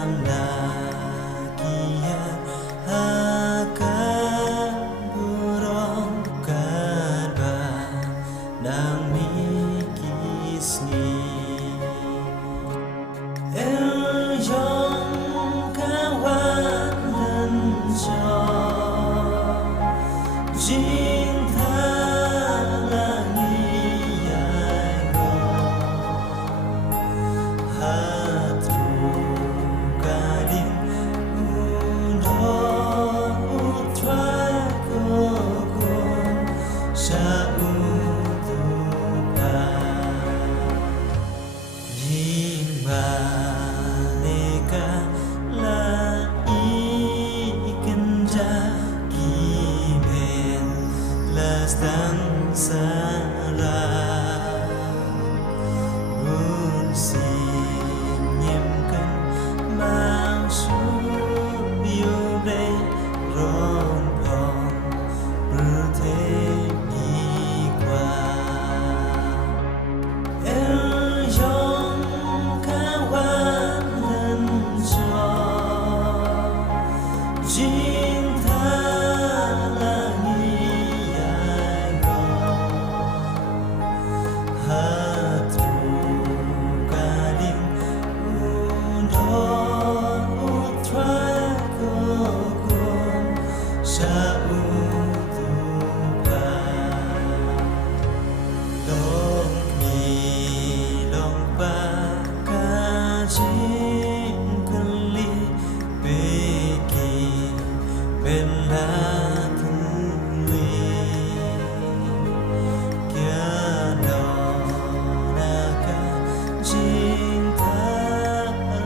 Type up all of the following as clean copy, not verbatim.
Amlakia akan burong karba ng mikisni El yung kawanan siya Cinta langiyay ko Hatu kaling uno utray ko kung sa utupan Jing malika laikan jakimen Lastang sarap Unsinyemkan mau suyure rompong berteknikwa El yung kawanan siya Cinta langiyay ko Hatu kaling uno utray ko kung sa utupan Long milong pakajing kali Beki belatuli Kiano naka cinta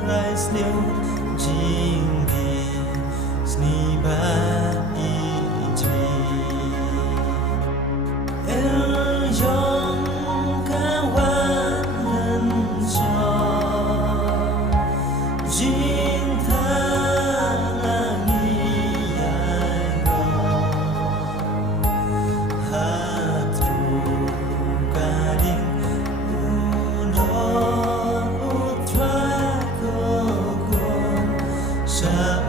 rais liu jinggi sniba ijli El yung kawanan siya Cinta langiyay ko Hatu kaling uno utray ko kung sa